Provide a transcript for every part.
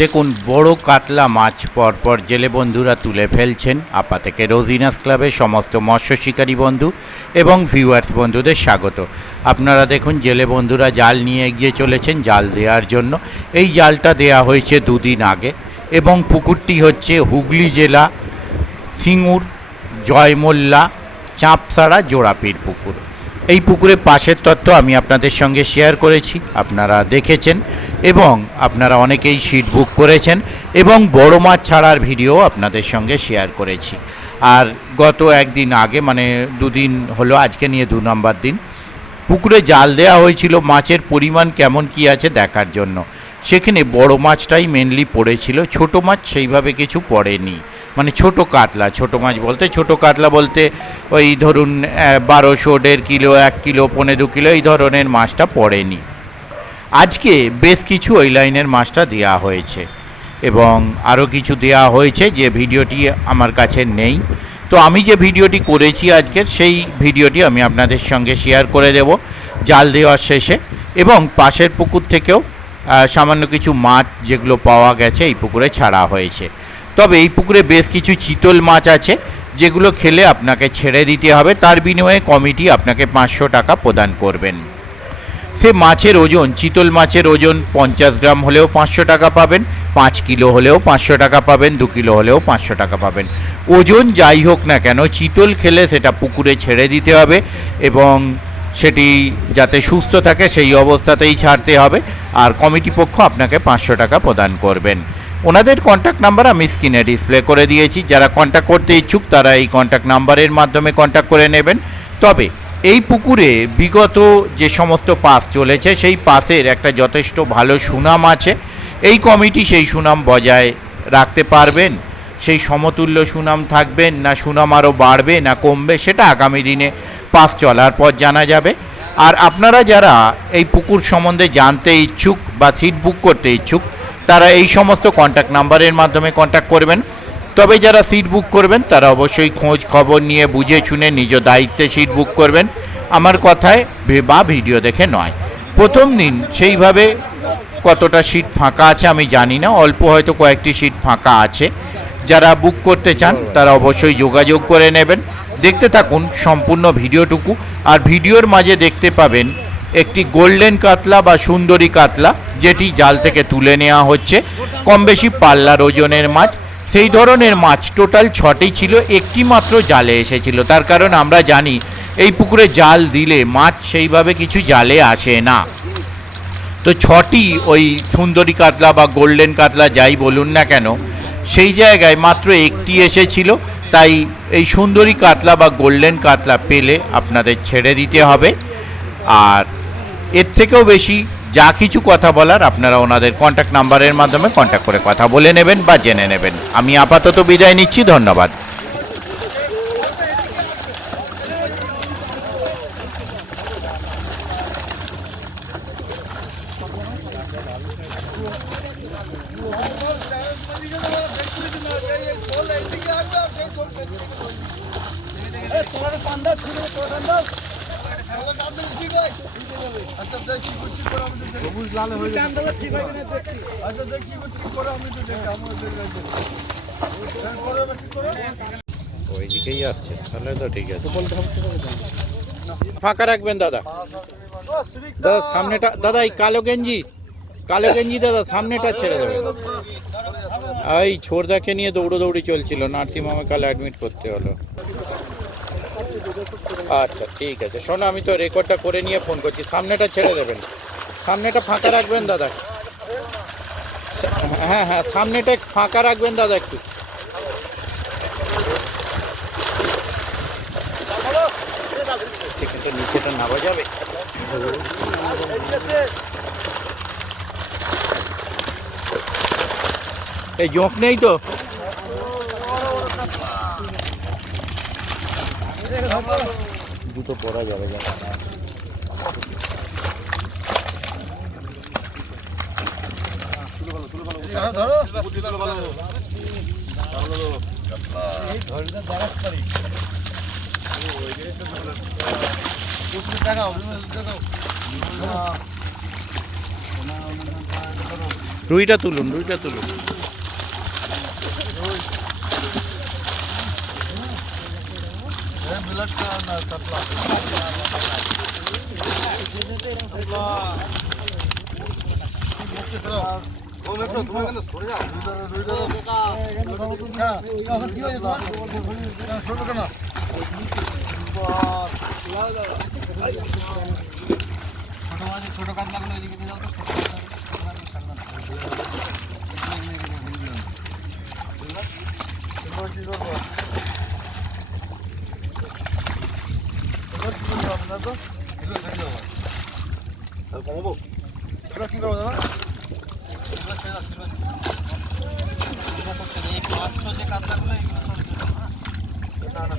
দেখুন বড় কাতলা মাছ পরপর জেলে বন্ধুরা তুলে ফেলছেন। আপা থেকে রোজিনাস ক্লাবের সমস্ত মৎস্য শিকারী বন্ধু এবং ভিউয়ার্স বন্ধুদের স্বাগত। আপনারা দেখুন জেলে বন্ধুরা জাল নিয়ে এগিয়ে চলেছেন জাল দেওয়ার জন্য। এই জালটা দেয়া হয়েছে দুদিন আগে এবং পুকুরটি হচ্ছে হুগলি জেলা সিঙ্গুর জয়মোল্লা চাঁপসাড়া জোড়াপির পুকুর। এই পুকুরের পাশের তথ্য আমি আপনাদের সঙ্গে শেয়ার করেছি, আপনারা দেখেছেন এবং আপনারা অনেকেই সিট বুক করেছেন এবং বড় মাছ ছাড়ার ভিডিও আপনাদের সঙ্গে শেয়ার করেছি। আর গত একদিন আগে মানে দুদিন হলো, আজকে নিয়ে 2 নম্বর দিন, পুকুরে জাল দেওয়া হয়েছিল মাছের পরিমাণ কেমন কি আছে দেখার জন্য। সেখানে বড় মাছটাই মেনলি পড়েছিল, ছোট মাছ সেইভাবে কিছু পড়েনি। মানে ছোট কাতলা, ছোট মাছ বলতে ছোট কাতলা বলতে ওই ধরুন 1200, 1.5 কিলো, 1 কিলো, 1.25 কিলো এই ধরনের মাছটা পড়েনি। আজকে বেশ কিছু ওই লাইনের মাছটা দেওয়া হয়েছে এবং আরও কিছু দেওয়া হয়েছে যে ভিডিওটি আমার কাছে নেই। তো আমি যে ভিডিওটি করেছি আজকের, সেই ভিডিওটি আমি আপনাদের সঙ্গে শেয়ার করে দেব জাল দেওয়ার শেষে। এবং পাশের পুকুর থেকেও সামান্য কিছু মাছ যেগুলো পাওয়া গেছে এই পুকুরে ছাড়া হয়েছে। তবে এই পুকুরে বেশ কিছু চিতল মাছ আছে যেগুলো খেলে আপনাকে ছেড়ে দিতে হবে, তার বিনিময়ে কমিটি আপনাকে 500 টাকা প্রদান করবেন। সে মাছের ওজন, চিতল মাছের ওজন 50 গ্রাম হলেও 500 টাকা পাবেন, 5 কিলো হলেও 500 টাকা পাবেন, 2 কিলো হলেও 500 টাকা পাবেন। ওজন যাই হোক না কেন, চিতল খেলে সেটা পুকুরে ছেড়ে দিতে হবে এবং সেটি যাতে সুস্থ থাকে সেই অবস্থাতেই ছাড়তে হবে। আর কমিটি পক্ষ আপনাকে 500 টাকা প্রদান করবেন। ওনাদের কন্ট্যাক্ট নাম্বার আমি স্ক্রিনে ডিসপ্লে করে দিয়েছি, যারা কন্ট্যাক্ট করতে ইচ্ছুক তারা এই কন্ট্যাক্ট নাম্বারের মাধ্যমে কন্ট্যাক্ট করে নেবেন। তবে এই পুকুরে বিগত যে সমস্ত পাস চলেছে সেই পাসের একটা যথেষ্ট ভালো সুনাম আছে। এই কমিটি সেই সুনাম বজায় রাখতে পারবেন, সেই সমতুল্য সুনাম থাকবেন না সুনাম আরও বাড়বে না কমবে, সেটা আগামী দিনে পাস চলার পর জানা যাবে। আর আপনারা যারা এই পুকুর সম্বন্ধে জানতে ইচ্ছুক বা সিট বুক করতে ইচ্ছুক তারা এই সমস্ত কন্ট্যাক্ট নাম্বারের মাধ্যমে কন্ট্যাক্ট করবেন। তবে যারা সিট বুক করবেন তারা অবশ্যই খোঁজ খবর নিয়ে বুঝে শুনে নিজ দায়িত্বে সিট বুক করবেন, আমার কথায় বা ভিডিও দেখে নয়। প্রথম দিন সেইভাবে কতটা সিট ফাঁকা আছে আমি জানি না, অল্প হয়তো কয়েকটি সিট ফাঁকা আছে। যারা বুক করতে চান তারা অবশ্যই যোগাযোগ করে নেবেন। দেখতে থাকুন সম্পূর্ণ ভিডিওটুকু। আর ভিডিওর মাঝে দেখতে পাবেন একটি গোল্ডেন কাতলা বা সুন্দরী কাতলা, যেটি জাল থেকে তুলে নেওয়া হচ্ছে। কম বেশি পাল্লার ওজনের মাছ, সেই ধরনের মাছ টোটাল 6টি ছিল, একটি মাত্র জালে এসেছিল। তার কারণ আমরা জানি এই পুকুরে জাল দিলে মাছ সেইভাবে কিছু জালে আসে না। তো 6টি ওই সুন্দরী কাতলা বা গোল্ডেন কাতলা যাই বলুন না কেন, সেই জায়গায় মাত্র একটি এসেছিল। তাই এই সুন্দরী কাতলা বা গোল্ডেন কাতলা পেলে আপনাদের ছেড়ে দিতে হবে। আর এর থেকেও বেশি যা কিছু কথা বলার আপনারা ওনাদের কন্ট্যাক্ট নাম্বারের মাধ্যমে কন্ট্যাক্ট করে কথা বলে নেবেন বা জেনে নেবেন। আমি আপাতত বিদায় নিচ্ছি, ধন্যবাদ। ওইদিকেই আসছে, তাহলে তো ঠিক আছে। ফাঁকা রাখবেন দাদা। দাদা সামনেটা, দাদা এই কালো গেঞ্জি দাদা সামনেটা ছেড়ে দেবেন। এই ছোড়দাকে নিয়ে দৌড়ি চলছিল, নার্সিংহোমে কাল অ্যাডমিট করতে হলো। আচ্ছা ঠিক আছে, শোনো আমি তো রেকর্ডটা করে নিয়ে ফোন করছি। সামনেটা ছেড়ে দেবেন, সামনেটা ফাঁকা রাখবেন দাদা। হ্যাঁ সামনেটা ফাঁকা রাখবেন দাদা একটু। সেখানটা নিচেটা নামা যাবে। এই জোঁক নেই তো? জুতো পরা যাবে না। রুইটা তুলুন, রুইটা তুলুন। ছোট কাজ লাগলো এদিকে যাও তো। কি করবো দাদা? এই 500 যে কাতলাগুলো এগুলো সব না না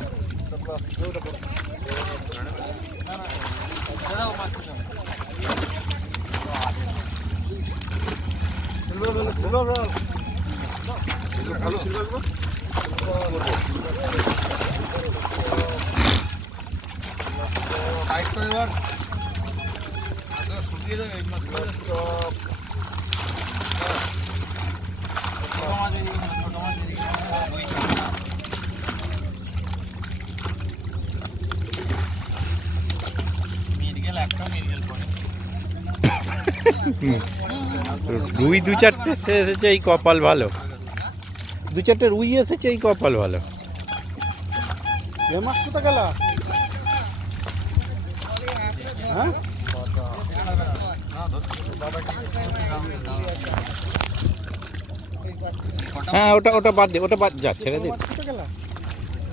এবার শুকিয়ে যাবে এই মাছগুলো। ছোট মাছ এদিকে, ছোট মাছ এদিকে। মিরগেল একটা মিরগেল পড়ে। রুই 2-4টে এসেছে, এই কপাল ভালো। 2-4টে রুই এসেছে, এই কপাল ভালো। মাছ কোথা গেল? হ্যাঁ হ্যাঁ, ওটা ওটা বাদ দে, ওটা বাদ যা, ছেড়ে দিন।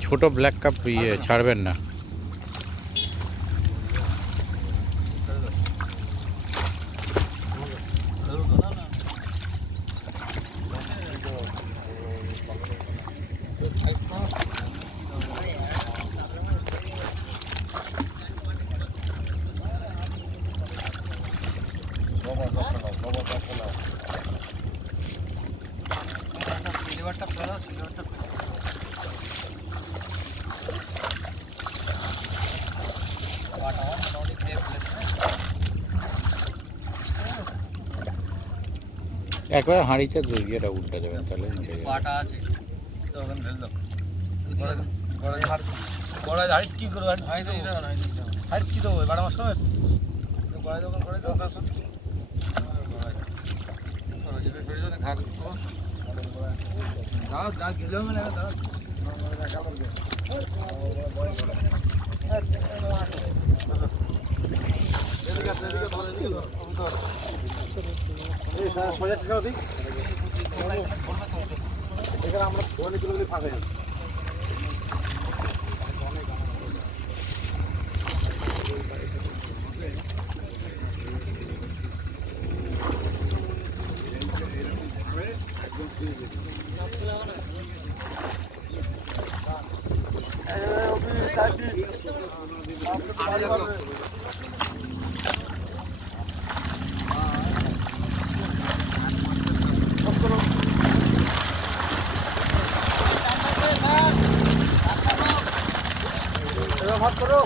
ছোট ব্ল্যাক কাপ ছাড়বেন না। সিলভারটা ফেলো, সিলভারটা ফেলো। একবার হাঁড়িতে ইয়েটা উল্টে দেবেন, তাহলে বাটা আছে তো ওখানে ঢেল দাও। বড় হাইট কি করবো? হাইট কি দেবো? বাটা মাছ খাবে? বড়াই দোকান করে দাও। দাও দাও গেলেও মানে দাও। আমরা অনেকগুলো ফাঁকা যাবে। ভাত করো।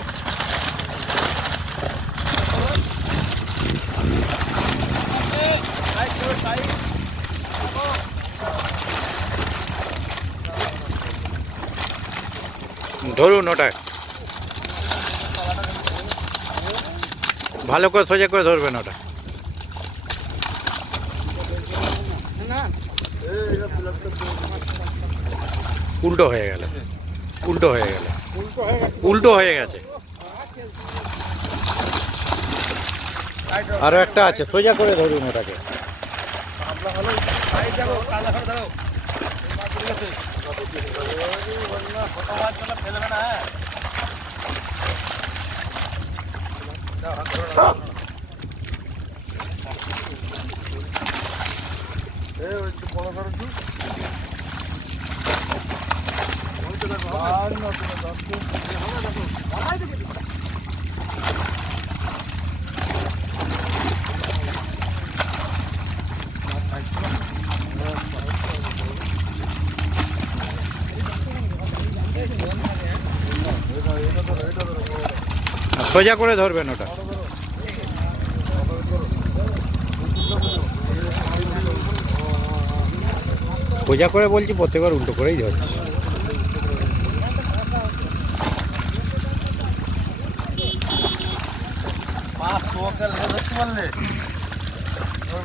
ধরুন ওটা ভালো করে সোজা করে ধরবেন ওটা। উল্টো হয়ে গেল, উল্টো হয়ে গেল, উল্টো হয়ে গেছে। আরো একটা আছে, সোজা করে ধরুন ওটাকে। সোজা করে ধরবেন ওটা। সোজা করে বলছি, প্রত্যেকবার উল্টো করেই ধরছি। মাছ চোখে লেগে ধরতে পারলে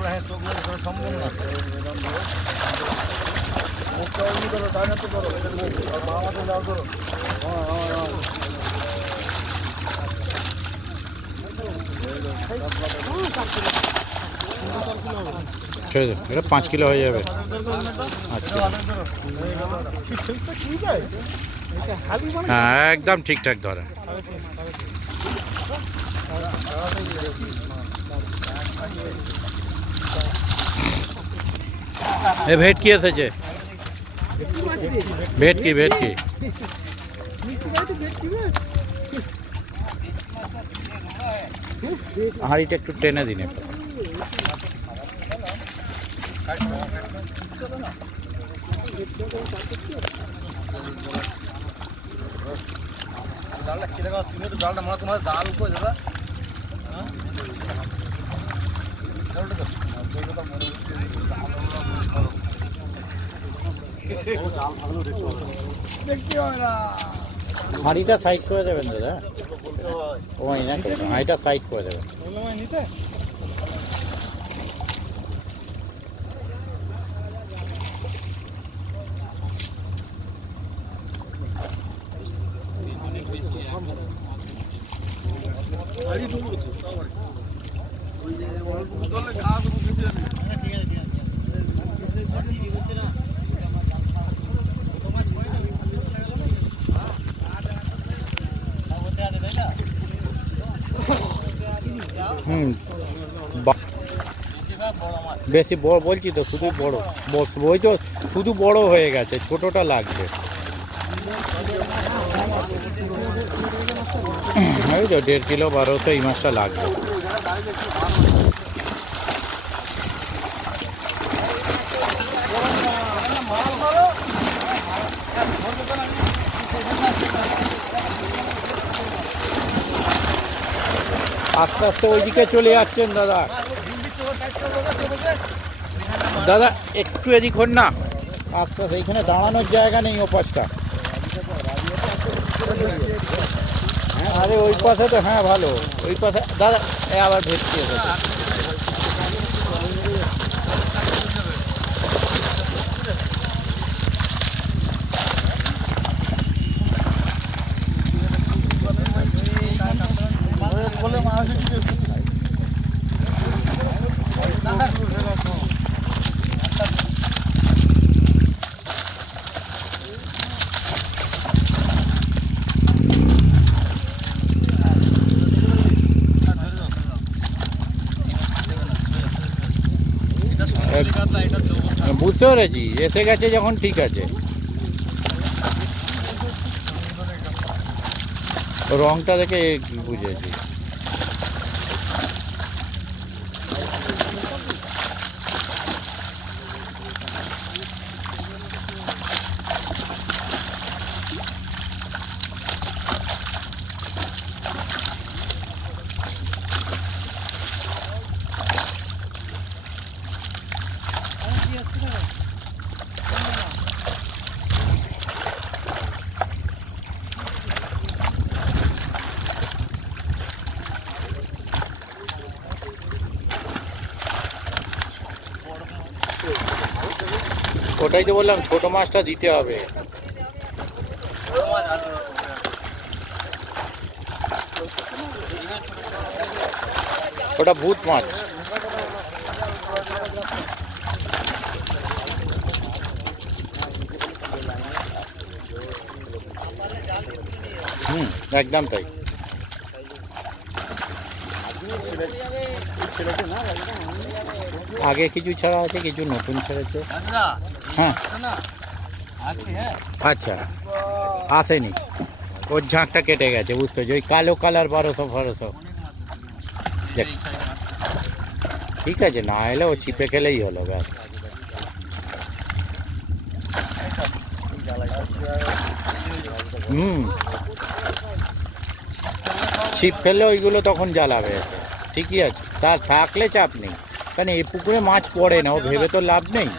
হ্যাঁ চোখ লেগে ধরা সম্ভব না। মুখটা অমনি ধরো, ডান হাতে ধরো, বাম হাতে যাও ধরো। এটা 5 কিলো হয়ে যাবে। আচ্ছা, হ্যাঁ একদম ঠিকঠাক ধরে। এ ভেটকি এসেছে। ভেটকি ভেটকি হাঁড়িটা একটু টেনে দিন একটু। ডালটা কেটে গেল, তুমি তো ডালটা মনে তোমার ডাল উপরে দাদা। হাঁড়িটা সাইড করে দেবেন দাদা। ওই না, হাঁড়িটা সাইড করে দেবেন। হুম, বেশি বড় বলছি তো, শুধু বড় ওই তো শুধু বড় হয়ে গেছে, ছোটটা লাগবে। ওই তো 1.5 কিলো 1200 এই মাছটা লাগবে। আস্তে আস্তে ওইদিকে চলে যাচ্ছেন দাদা। দাদা একটু এদিক হন না, আস্তে আস্তে। এইখানে দাঁড়ানোর জায়গা নেই ও পাশটা। আরে ওই পাশে তো, হ্যাঁ ভালো ওই পাশে দাদা। আবার ভেটকি এসেছে। বুঝতে পেরেছি, এসে গেছে যখন ঠিক আছে। রংটা দেখে বুঝেছি। ওটাই তো বললাম, ছোট মাছটা দিতে হবে। ওটা ভূত মাছ। একদম তাই। আগে কিছু ছাড়া আছে, কিছু নতুন ছেড়েছে। হ্যাঁ আচ্ছা, আসেনি, ওর ঝাঁকটা কেটে গেছে, বুঝতে পারছি। ওই কালো কালার 1200 ঠিক আছে, না এলে ও চিপে খেলেই হলো ব্যাস। ছিপ ফেললে ওইগুলো তখন জ্বালাবে, ঠিকই আছে। তার থাকলে চাপ নেই, কারণ এই পুকুরে মাছ পড়ে না, ও ভেবে তো লাভ নেই।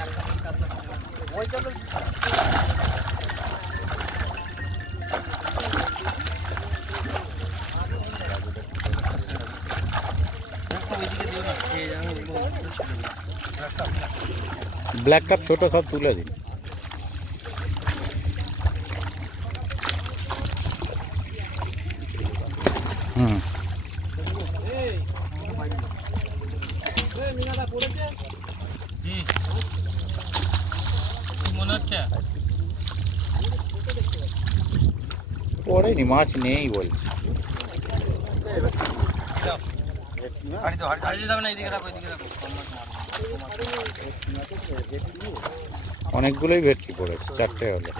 ব্ল্যাক কাপ ছোট সব তুলে দিন। হুম, মনে হচ্ছে পড়েনি, মাছ নেই বল। অনেকগুলোই ভেটকি পড়েছে, 4টে হলো।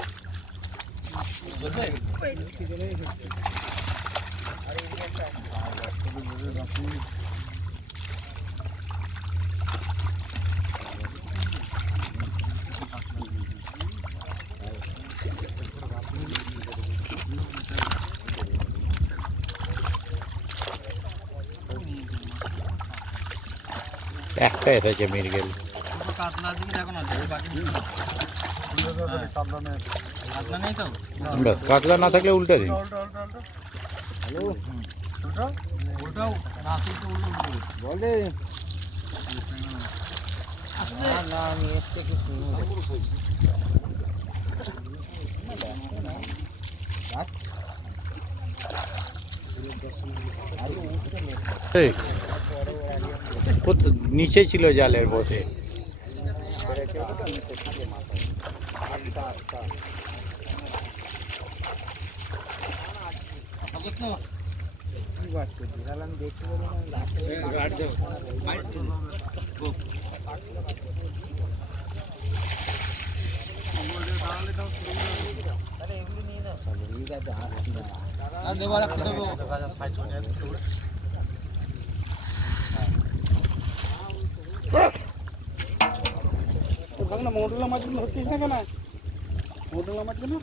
একটা এসেছে মৃগেল। ব্যাস, কাতলা না থাকলে উল্টে দিন। এই, নিচে ছিল জালের বসে। মোটলা মাছগুলো হচ্ছিস না কেন? মোটলা মাছগুলো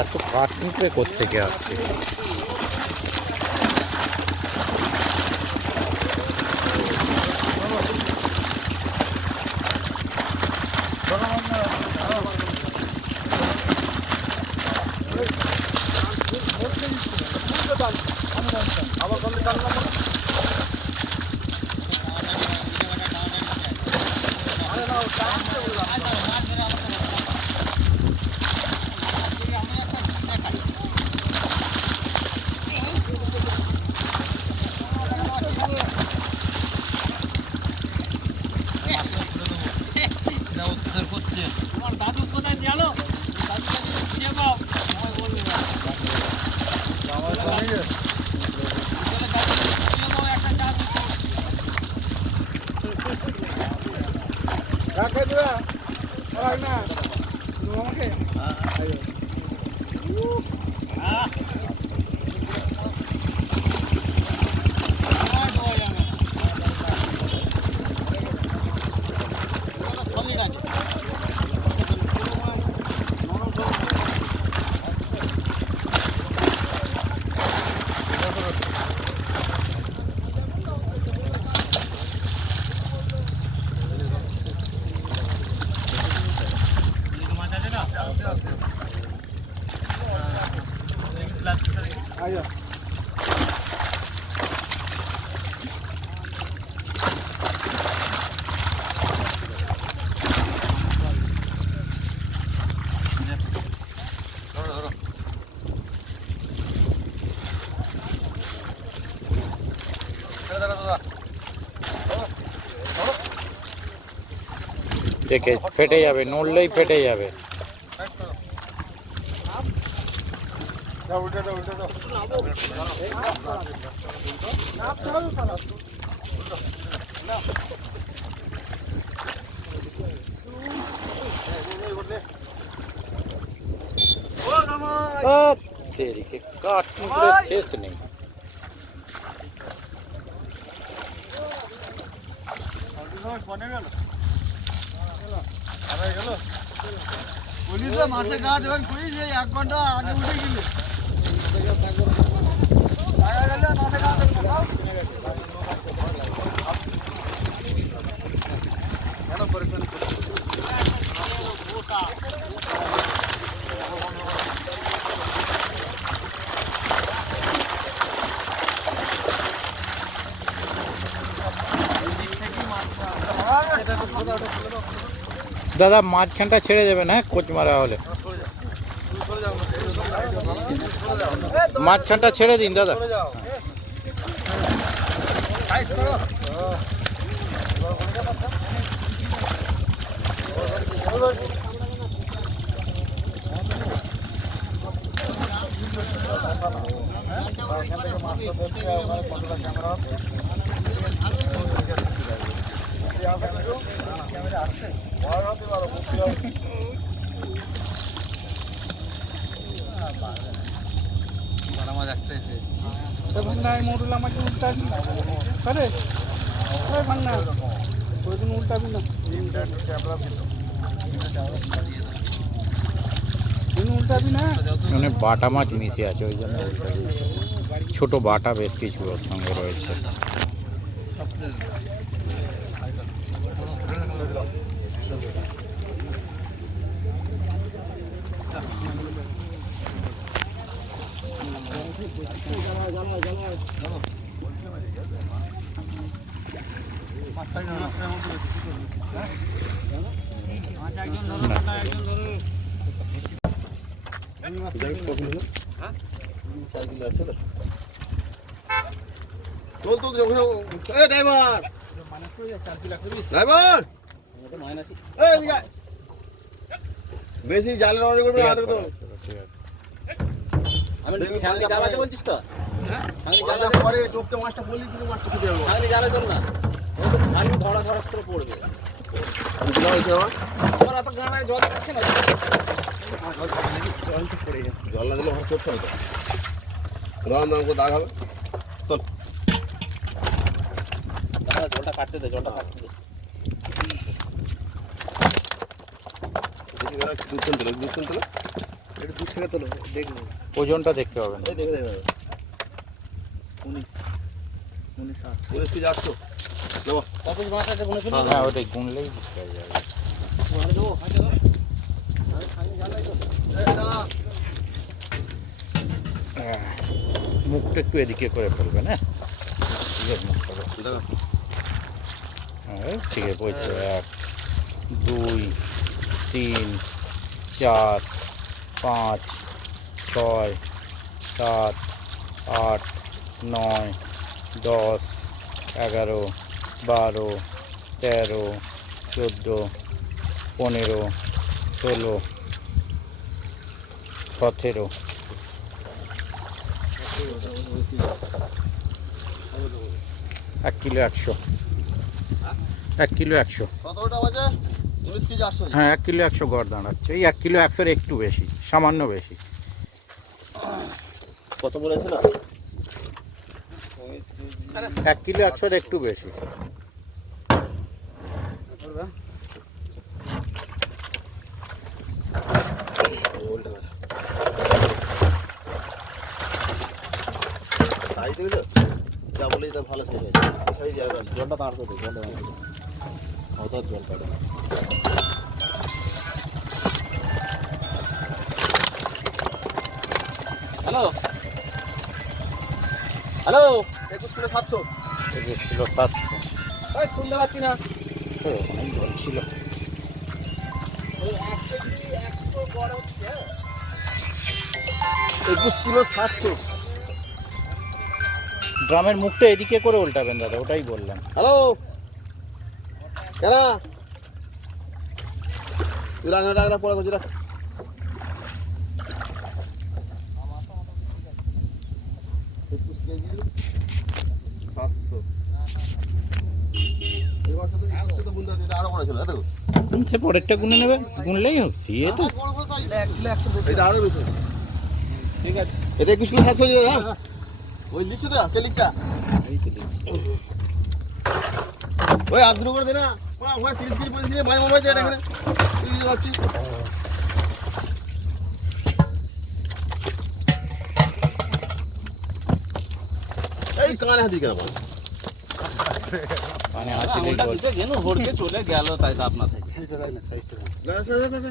এত কাঠ নিতে কোত্থেকে আসছে? দেখে ফেটে যাবে, নড়লেই ফেটে যাবে। উল্টে দাও तेरी के काटने के शेष नहीं। মাছের গাছ এবং করিস 1 ঘন্টা আগে উঠে গেলে দাদা মাঝখানটা ছেড়ে দেবেন, হ্যাঁ কোচ মারা হলে মাঝখানটা ছেড়ে দিন দাদা। মোটুল আমাকে উল্টাবি আরে ভাঙনা ওই দিন উল্টাবি না উল্টাবি না মানে বাটা মাছ মিশে আছে ওই জন্য ছোট বাটা বেশ কিছু ওর সঙ্গে রয়েছে। বেশি জালের অর্ডার করবে হাতে তো আমি খালি জাল আছে বলছিস তো? হ্যাঁ খালি জাল জালা আছে পরে টোপতে মাছটা বলি কিন্তু মাছটা ছুটে যাবে খালি জালে চল না। ও তো খালি ধরা ধরা করে পড়বে। জল হয়েছে আমার আমার এত গানায় জল আসছে না। জল তো পড়ে যায় জল না দিলে আমার চোখ খাবে তো রাম দাম করে দাগ হবে চল দাঁড়া জলটা কাটতে দে, জলটা কাটতে দে। দেখি দাদা দুধ তুলতে এটা দুধ থেকে তোলো দেখবো ওজনটা দেখতে হবে না। এই দেখে দেখে 19 কেজি 800 নেবো কত মাছ আছে গুনে ফেলি? হ্যাঁ ওটাই গুনলেই বুঝতে যাবে। ওখানে দেবো, ওখানে দেবো। আমি খালি জালাই তো। হ্যাঁ, মুখটা একটু এদিকে করে ফেলবেন, হ্যাঁ নিজের মুখটা হ্যাঁ ঠিক আছে বলছে 1 2 3 4 5 6 7 8 9 10 11 12 13 14 15 16 17 1 কিলো 100 1 কিলো 100 কতটা বাজে 19 কেজি 800 হ্যাঁ 1 কিলো 100 গড় দাঁড়াচ্ছে। এই 1 কিলো 100 একটু বেশি, সামান্য বেশি। কত বলেছিল? 1 কিলো 100 একটু বেশি। তাই দেখো যা বলেই তা ভালো ছেড়ে সেই জায়গা জলটা কাটতে দে, জলটা কাটতে দে। অত জল কাটে। Hello hello 21 kilo 700 21 kilo 700। ওই শুনতে পাচ্ছি না। অনেক জল ছিল। ওই 1 কেজি 100 বড় হচ্ছে। 21 কিলো 700 ড্রামের মুখটা এদিকে করে উল্টাবেন দাদা, ওটাই বললাম। হ্যালো কেনা তুই রাঙা পড়া করছি রাখ গুনতে হচ্ছে, এটা আরো বড় ছিল, দেখো। সে পরেরটা গুনে নেবে, গুনলেই হচ্ছে এ তো। বড় বড় size। 1 কিলো 100 বেশি। এটা আরো বেশি। ঠিক আছে। এটা 21 কিলো 700 হয়ে যাবে, হ্যাঁ? ওই লিখছো তো, কে লিখছা? ওই আদ্র করে দে না। ওই 30 কেজি 35 কেজি ভাই মোবাইল যায় এখানে। 30 কেজি ভাবছি। এই কানে হাতি কেন বল? মানে আসলেই ওটা বল। দিতে গেল হড়কে চলে গেল তাই তো আপনা থেকে। না, না, না, না।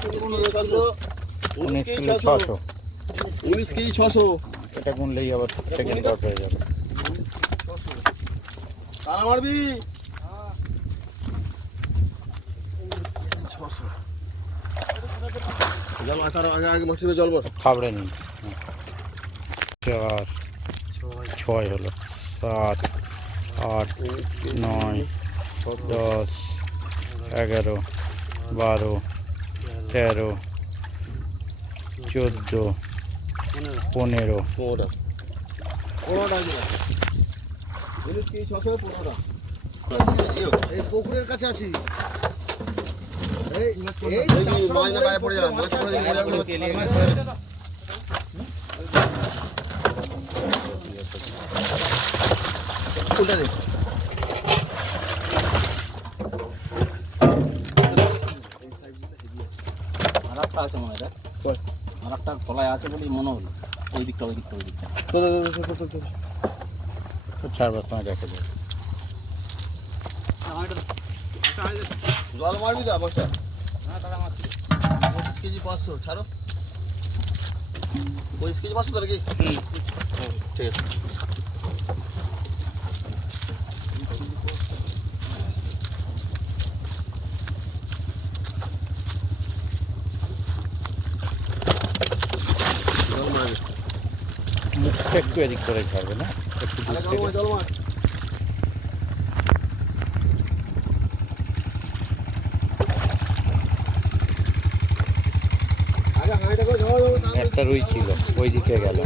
Kilo 19 kilo 600। 19 কেজি 600। এটা গুনলেই আবার সেকেন্ড ডট হয়ে যাবে। তারা মারবি? জল আসার আগে আগে মশিনে জল বল। খাবড়ে নিন। 4 6 হলো, 7 8 9 10 11 12 13 14 15 15টা। 15টা আছে। 19 কেজি 600 15টা। এই পুকুরের কাছে আছি। এই মাইনা গায়ে পড়ে যাবে, মাছ পড়ে যাবে। কোনটা রে? আরেকটা আছে মনে হয় দেখ। আরেকটা তলায় আছে বলেই মনে হলো। ওই দিকটা ওই দিকটা ওই দিকটা। ছাড়বার সময় দেখা যাবে। জল মারবি তো বসে? হ্যাঁ দাদা মাছ 25 কেজি 500 ছাড়ো। 25 কেজি 500 তো নাকি? ঠিক আছে। জল মারবি। মুখটা একটু এদিক করে ছাড়বে না, একটু দূর আরে থেকে। জল মার। আগে হাঁড়িটা করে ধরো। একটা রুই ছিল, ওই দিকে গেল।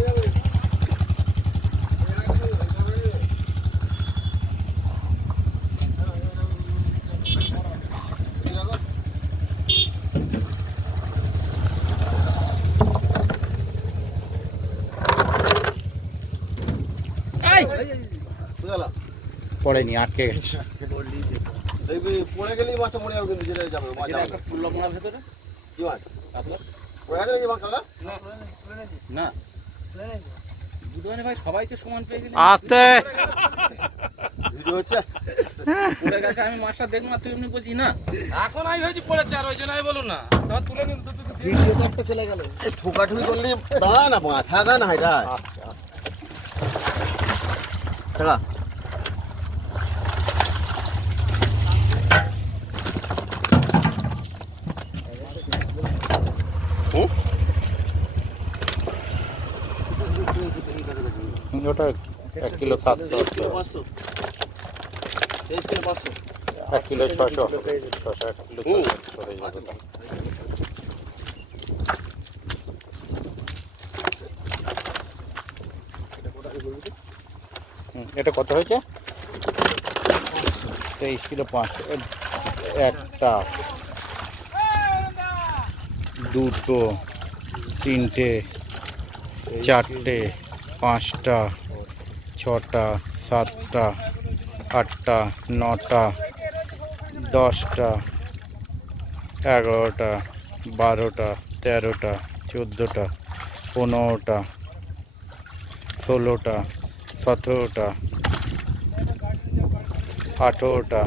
বুঝলা? পড়েনি, আটকে গেছে। দেখবি পড়ে গেলেই মাছটা মরে যাবে, কিন্তু যেটা যাবে মাছ এটা যাবে একটা ফুল লবণার ভেতরে কি মাছ? আপনার পড়ে গেলে কি মাছ কালা? না বুধবারে ভাই সবাইকে সমান পেয়ে গেলি আস্তে ভিডিও হচ্ছে। পড়ে গেছে আমি মাছটা দেখবো না তুই এমনি বলছিস না এখন আমি হয়েছি পড়েছে আর ওই জন্য আমি বলুন না তখন তুলে নিন ভিডিও তো একটা চলে গেল। এই ঠোকাঠুকি করলে দাঁড়া না পা থাকা না এটা। থাকা। ওটা 1 কিলো 700, 500 23 কিলো 500। 1 কিলো 600, 1 কিলো 600 হয়ে যাবে ওটা। এটা কত হয়েছে? 23 কিলো 500। একটা, দুটো, তিনটে, চারটে, পাঁচটা, ছটা, সাতটা, আটটা, নটা, 10টা, 11টা, 12টা, 13টা, 14টা, 15টা, 16টা, 17টা, 18টা,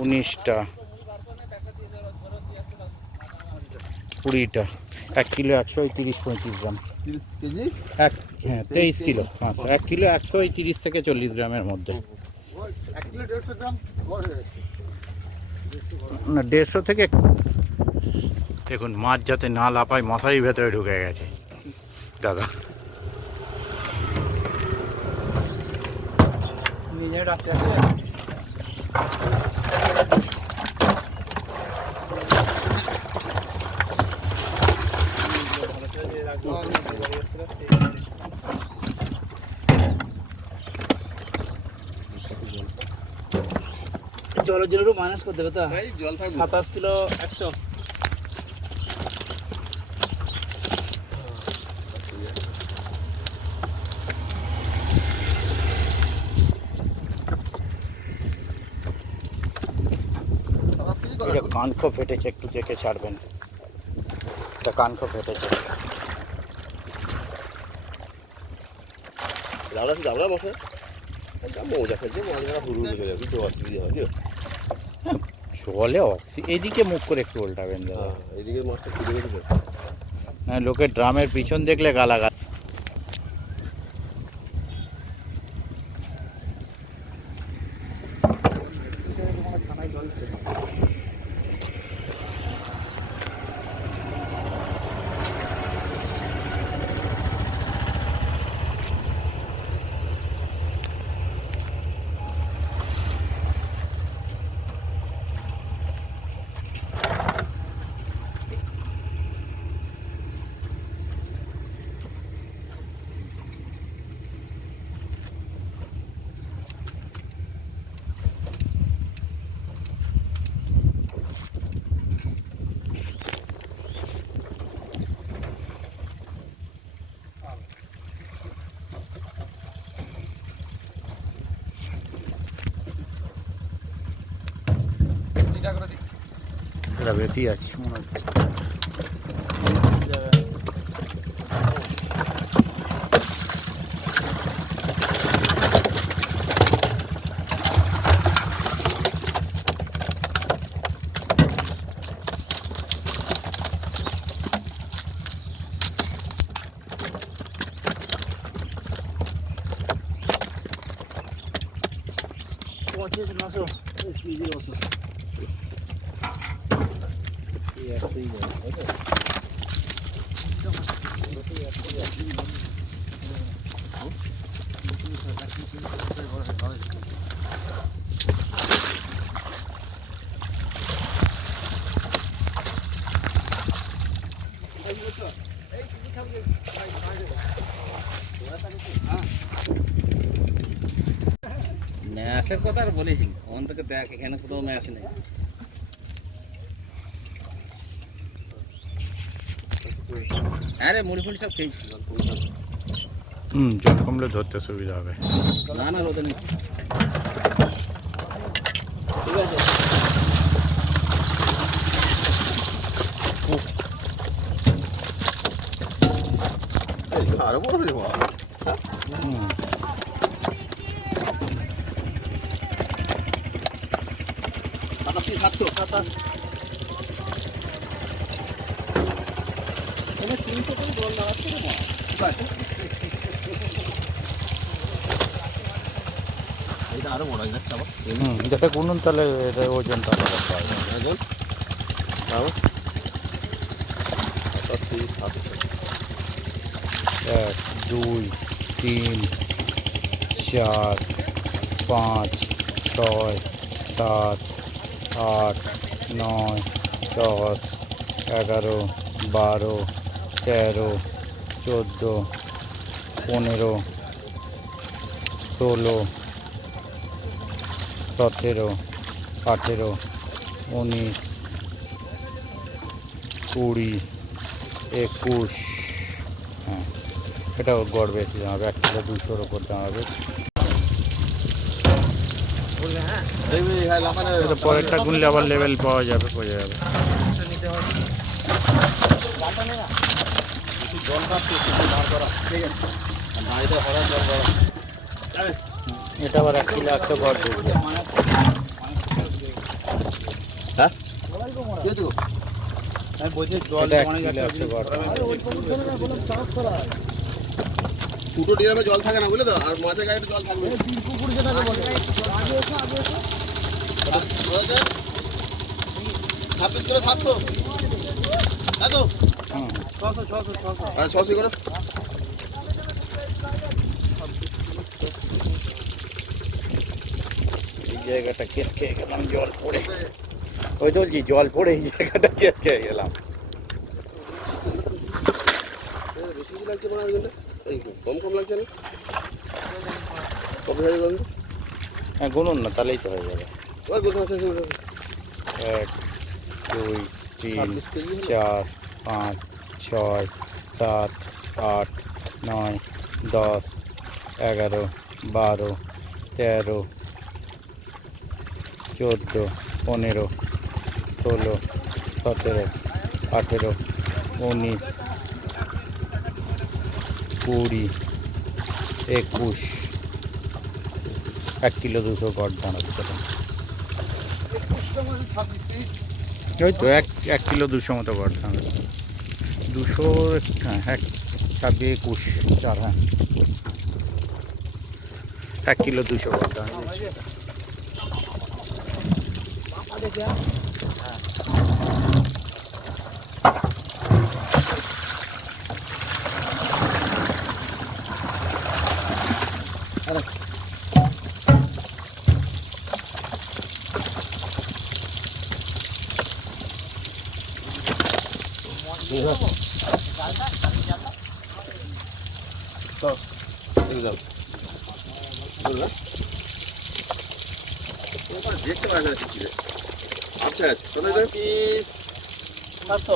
19টা, 20টা। 1 কিলো 130-35 গ্রাম। 30 কেজি। হ্যাঁ 23 কিলো 500। 1 কিলো 130 থেকে 40 গ্রামের মধ্যে। 1 কিলো 150 গ্রাম বড় হয়ে গেছে। না 150 থেকে। দেখুন মাছ যাতে না লাফায় মশারির ভেতরে ঢুকে গেছে দাদা। নিজে রাখতে আছে জলের জন্য একটু মাইনাস করতে হবে তো। ভাই জল থাকবে 27 কিলো 100। এটা কানখো ফেটেছে, একটু দেখে ছাড়বেন। এটা কানখো ফেটেছে। যাবড়া বসে মজা খেলছে মাছ ধরা হুড় হুড়ে চলে যাবে, কিছু অসুবিধা হয় কি? জলে এদিকে মুখ করে একটু উল্টাবেন দাদা। হ্যাঁ এইদিকে মাছটা ফিরে গেছে। হ্যাঁ, লোকের ড্রামের পিছন দেখলে গালাগাল। এটা বেশি আছে মনে হচ্ছে। ম্যাশের কথা আর বলিস না, ওখান থেকে দেখ এখানে কোথাও ম্যাশ নেই। হ্যাঁ রে, মুড়ি ফুড়ি সব খেয়েছি। জল কমলে ধরতে সুবিধা হবে। না না রোদে নেই, ঠিক আছে। আরো বড় হয়ে যাবো। এটা আরো বড় হয়ে যাচ্ছে আবার। যেটা গুনুন তাহলে এটা ওজনটা আলাদা পাওয়া যাবে। ওজন তাও 1 2 3 4 5 6 7 8 9 10 11 12 13 14 15 16 17 18 19 20 21। হ্যাঁ, এটাও গড় বেশি দাঁড়াবে, 1 কিলো 200-র ওপর দাঁড়াবে। এটা পরেরটা গুনলে আবার লেভেল পাওয়া যাবে, বোঝা যাবে। এটা আবার 1 কিলো 100 গড় ঢুকবে। হ্যাঁ আমি বলছি জল এটা 1 অনেক কিলো 100 গড়। দুটো ডিরামে জল থাকে না বুঝলে তো, আর মাঝে গায়ে জল থাকবে। 26 করে 700, এত 600 করে। এই জায়গাটা কেস খেয়ে গেলাম জল পড়ে। ওই তো জল পড়ে এই জায়গাটা কেস খেয়ে গেলাম। বেশি বেশি লাগছে মনে হয় কিন্তু এই কম কম লাগছে না, কত হয়ে গেল? হ্যাঁ, গুনুন না তাহলেই তো হয়ে যাবে। ওর গোটা আছে 1 2 3 4 5 6 7 8 9 10 11 12 13 14 15 16 17 18 19 20 21 1 কিলো 200 গড় দাঁড়াচ্ছে ওই তো 1 কিলো 200 মতো গড় দাঁড়াচ্ছে 200 হ্যাঁ 21 4 হ্যাঁ 1 কিলো 200 গড় দাঁড়াচ্ছে দেখতে পাওয়া যায় ঠিক আছে আচ্ছা চলে যাই 700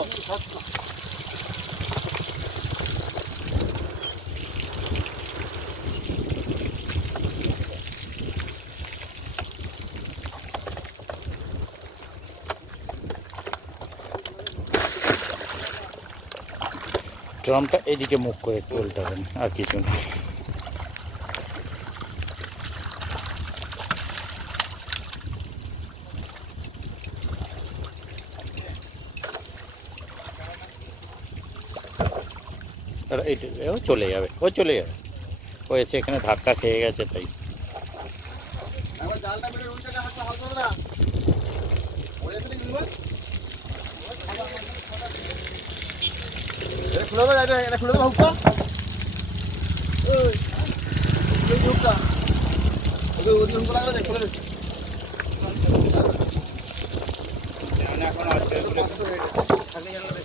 ড্রামটা এদিকে মুখ করে একটু উল্টাবেন আর কিছু না আর ও চলে যাবে ও এসে এখানে ধাক্কা খেয়ে গেছে তাই একবার জালটা মেরে ওই জায়গায় হাতটা হালকা না ওই এখানে কি বল এটা খুলে দাও এটা খুলে দাও হুকটা ওই হুকটা ওই হুক লাগা দে খুলে দে এখন আছে খালি জানা দে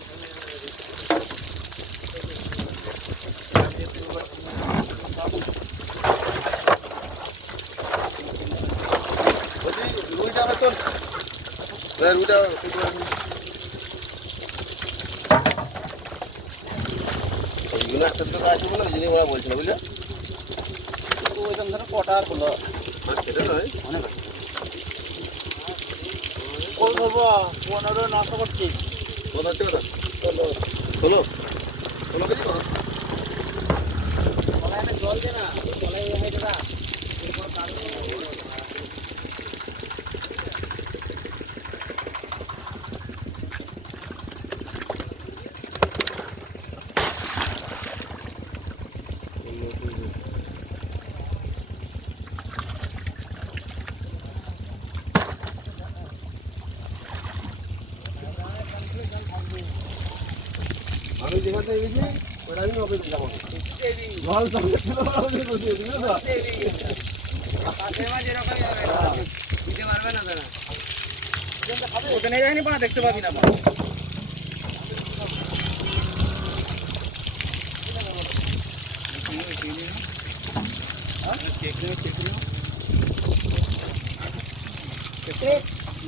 রুইটা হবে তোর রুইটা ওইগুলো একটা তো কাজ বলে যিনি ওরা বলছিল বুঝলে ওইখান ধরে কটা আর হলো সেটা নয় অনেক ওই বাবা 15 নষ্ট করছি কত হচ্ছে কত 16 কেজি করো জল দে না জলে হয়ে যাবে এরপর কাজ আমি যেখানে গেছি ওটা আমি অফিস যাবো জল সঙ্গে ছিল আমাদের বসে দিল তো পাশে মাঝে এরকম যাবে দিতে পারবে না দাদা ওখানে যাইনি পা দেখতে পাবি না পা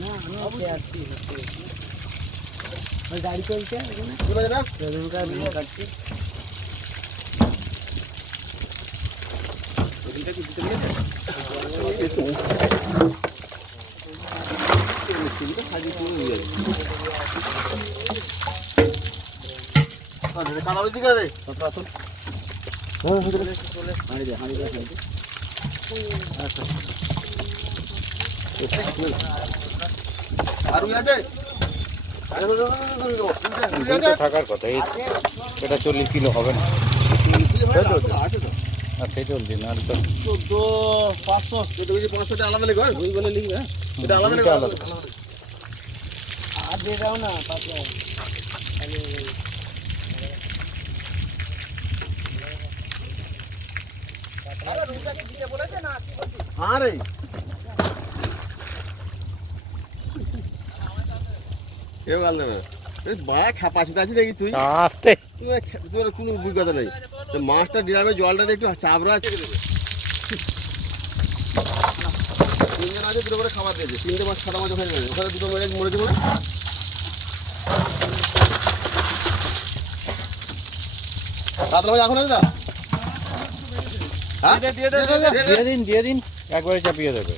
না আমি আসছি ওই গাড়ি চলছে এখানে কি বাজে না রজনীকার কাটছি ওদিনটা কি দিতে গেছে এসো মিষ্টিটা খালি পুরো হয়ে যাবে আরে কালার দিকে রে তোরা চল হ্যাঁ ভিতরে চলে হাঁড়ি দে আচ্ছা আর উই আছে থাকার কথা এটা 40 কিলো হবে না সেই চলছে না 500 আলাদা লিখবে ওই বলে লিখবে এটা আলাদা লিখবে আলাদা আর দিয়ে দাও না পাশে হ্যাঁ রে কেউ গাল দেবে বাড়া ক্যাপাসিটি আছে দেখি তুই আস্তে তোর কোনো অভিজ্ঞতা নেই মাছটা ড্রামে জলটা দিয়ে একটু চাপড়া আছে আছে, দুটো করে খাবার দিয়েছে, 3টে মাছ সাদা মাছ ওখানে মেরে, ওখানে দুটো মেরে মরেছে বলে। কাতলা মাছ এখন আছে না? হ্যাঁ দিয়ে দিন একবারে চাপিয়ে দেবে।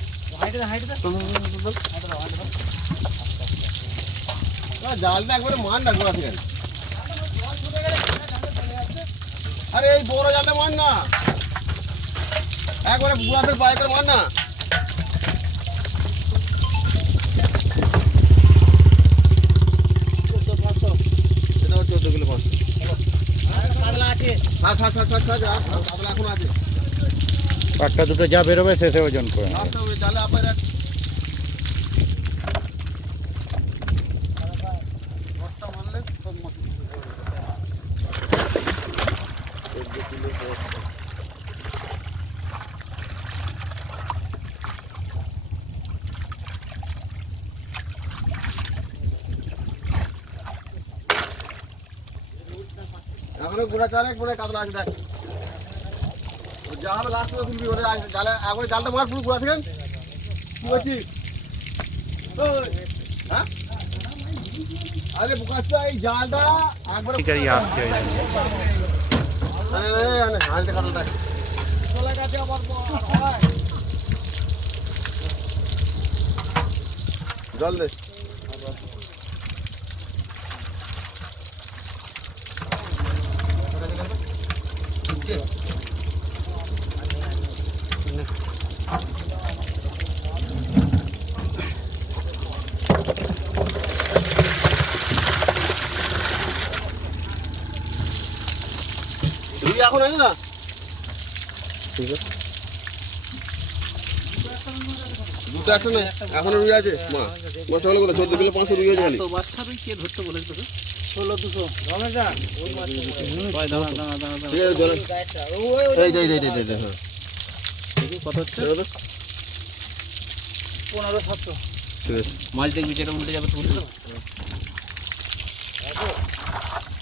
জালটা একবারে মান না গোড়া থেকে। আরে এই বড় জালটা মান না, একবারে গোড়াতে পায়ে করে মান না। এটা 14 কিলো 500। কাতলা আছে, কাতলা এখন আছে। একটা দুটো যা বেরোবে শেষে ওজন করে নেবে। আচ্ছা ওই জালে আপনার এক ঘরটা মারলে সব মাছ এখনো গোড়া চারেক পরে কাতলা আছে দেখ। জাল লাস্ট করে তুলবি, ওরে জালে একবারে জালটা মার পুরো গোড়া থেকে। কি বলছিস? হ্যাঁ আরে বোকাচ্চা, এই জালটা একবারে শিকারি আসছে ওই জন্য। হাঁড়িতে কাতলাটা চলে গেছে আবার জল দে। রুই এখন আছে না? ঠিক আছে, দুটো একটা নেই, এখনো রুই আছে। মা মাছটা হলো কোথায়? 14 কিলো 500 রুই আছে খালি। ঠিক আছে জলে এই হ্যাঁ কত হচ্ছে? 15,700। ঠিক আছে, মাছ দেখবি যেটা উল্টে যাবে তো উল্টে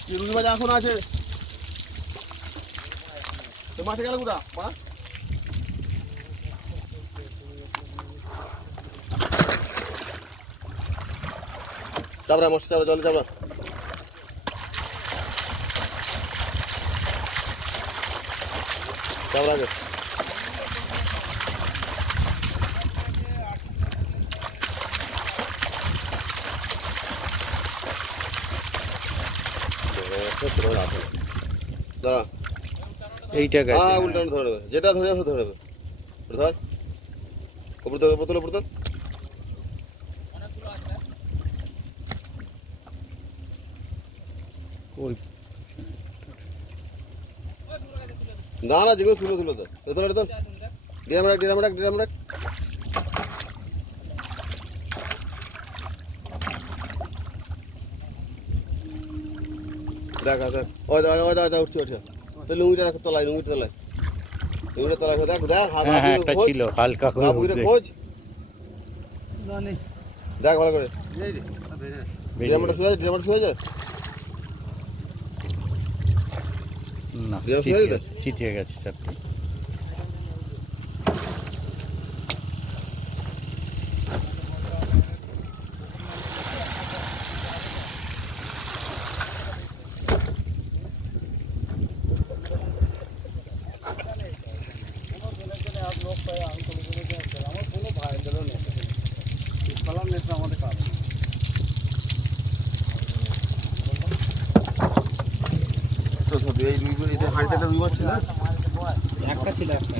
কি রুই মাছ এখন আছে? তো মাঠে গেল কোথা? মা চাপড়া মাছ, চাপড়া জলে চাপড়া। চাপড়া আগে দাঁড়া, এইটা গেছে। উল্টানো ধরে নেবে, যেটা ধরে যাবে ধরে নেবে। ধর উপর ধর, উপর তোল, উপর তোল। ওই না না, যেগুলো তুলো তুলো তো তোল, তোল ডিরাম রাখ, ডিরাম রাখ, ডিরাম রাখ। দেখ দেখ, ওই উঠছে উঠছে। তো লুঙ্গিটা রাখ তলায়, লুঙ্গিটা তলায়, লুঙ্গিটা তলায় দেখ দেখ। হ্যাঁ একটা ছিল হালকা করে উঠছে। খোঁজ দেখ ভালো করে। ডিরামটা শুয়ে যায়, ডিরামটা শুয়ে যায়। না ডিরাম শুয়ে গেছে? চিটিয়ে গেছে চারটে। এই রুইগুলো এদের হাঁড়িতে একটা রুই মাছ ছিল, একটা ছিল একটা।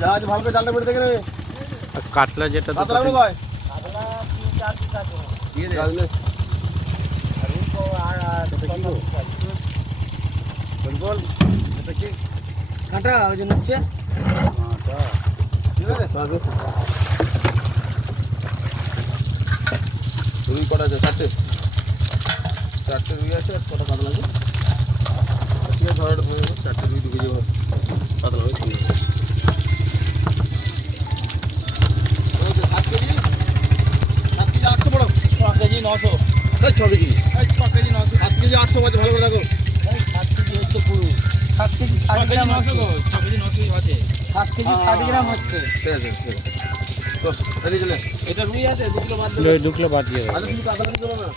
জাহাজ ভালো করে জালটা বেড়ে দেখে নেবে। আর কাতলা যেটা দুটো কাতলা ভাই কাঁটা ওই জন্য হচ্ছে ঠিক আছে। রুই কটা আছে? চারটে রুই আছে, আর কটা কাতলা আছে? ঠিক আছে, ধরো চারটে রুই 2 কেজি কাতলা হবে। 7 কেজি 800 বড়, 6 কেজি 900। 6 KG 6 KG 900। কেজি 800 আছে, ভালো করে দেখো। 7 কেজি হচ্ছে পুরো 7 কেজি 60 গ্রাম হচ্ছে 6 কেজি 9 কেজি আছে 7 কেজি 60 গ্রাম হচ্ছে ঠিক আছে, ঠিক আছে। তো, এদিকে চলে। এটা রুই আছে 2 কিলো বাদ দেবে 2 কিলো বাদ দিয়ে আচ্ছা, তুমি কাঁদা দিতে পারো না?